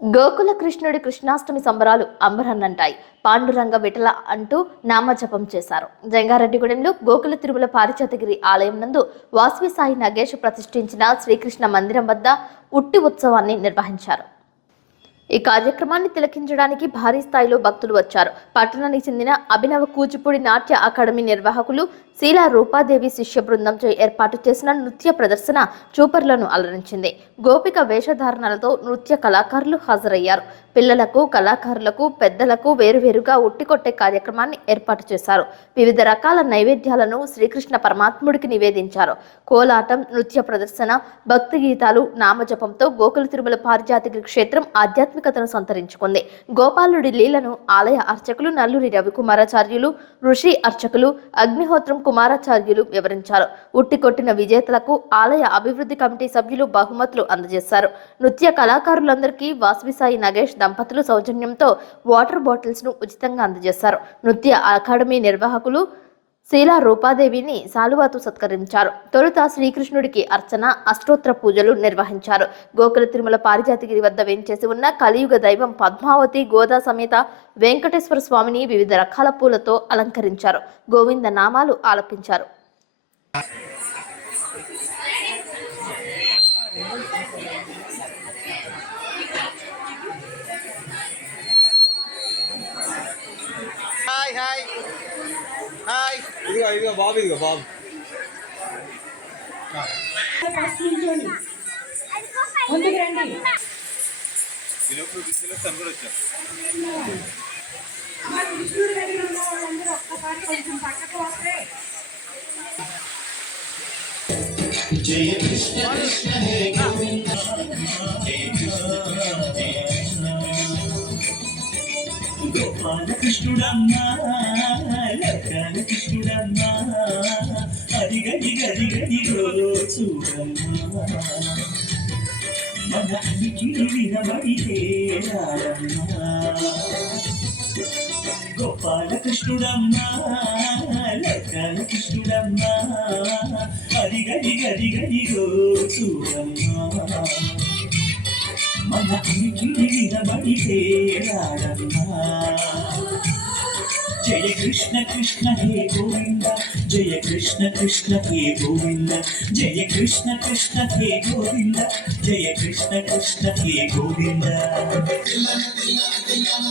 గోకుల కృష్ణుడి కృష్ణాష్టమి సంబరాలు అంబరన్నంటాయి. పాండురంగ విఠల అంటూ నామజపం చేశారు. జంగారెడ్డిగూడెంలో గోకుల తిరుమల పారిజాతగిరి ఆలయం నందు వాసవి సాయి నగేష్ ప్రతిష్ఠించిన శ్రీకృష్ణ మందిరం వద్ద ఉట్టి ఉత్సవాన్ని నిర్వహించారు. ఈ కార్యక్రమాన్ని తిలకించడానికి భారీ స్థాయిలో భక్తులు వచ్చారు. పట్టణానికి చెందిన అభినవ కూచిపూడి నాట్య అకాడమీ నిర్వాహకులు శీలా రూపాదేవి శిష్య బృందంతో ఏర్పాటు చేసిన నృత్య ప్రదర్శన చూపర్లను అలరించింది. గోపిక వేషధారణలతో నృత్య కళాకారులు హాజరయ్యారు. పిల్లలకు కళాకారులకు పెద్దలకు వేరువేరుగా ఉట్టికొట్టే కార్యక్రమాన్ని ఏర్పాటు చేశారు. వివిధ రకాల నైవేద్యాలను శ్రీకృష్ణ పరమాత్ముడికి నివేదించారు. కోలాటం నృత్య ప్రదర్శన భక్తి గీతాలు నామజపంతో గోకుల తిరుమల పారిజాతిక క్షేత్రం ఆధ్యాత్మికతను సంతరించుకుంది. గోపాలుడి లీలను ఆలయ అర్చకులు నల్లూరి రవికుమారాచార్యులు ఋషి అర్చకులు అగ్నిహోత్రం కుమారాచార్యులు వివరించారు. ఉట్టి కొట్టిన విజేతలకు ఆలయ అభివృద్ధి కమిటీ సభ్యులు బహుమతులు అందజేశారు. నృత్య కళాకారులందరికీ వాసవిసాయి నగేష్ దంపతులు సౌజన్యంతో వాటర్ బాటిల్స్ను ఉచితంగా అందజేశారు. నృత్య అకాడమీ నిర్వాహకులు శీలా రూపాదేవిని సాలువాతో సత్కరించారు. తొలుత శ్రీకృష్ణుడికి అర్చన అష్టోత్తర పూజలు నిర్వహించారు. గోకుల తిరుమల పారిజాతిగిరి వద్ద వేంచేసి ఉన్న కలియుగ దైవం పద్మావతి గోదా సమేత వెంకటేశ్వర స్వామిని వివిధ రకాల పూలతో అలంకరించారు. గోవింద నామాలు ఆలపించారు. హాయ్ హాయ్ ఇదిగో ఇదిగో బాబు ఇదిగో బాబు ముందుకు కృష్ణుడి దగ్గర ఉన్న వాళ్ళందరూ ఒక్కసారి కొంచెం పక్కకు వస్తే బాలకృష్ణుడమ్మా కృష్ణుడమ్మా అది గడి గడి చూడమ్మా మన అడిగిడి వినబడితే గోపాలకృష్ణుడమ్మా కృష్ణుడమ్మా అడిగడి గడి గడి చూడమ్మా. మన అడిగిడి రాడమ్మా జయ కృష్ణ కృష్ణ హే గోవింద జయ కృష్ణ కృష్ణ హే గోవింద జయ కృష్ణ కృష్ణ హే గోవింద జయ కృష్ణ కృష్ణ హే గోవింద.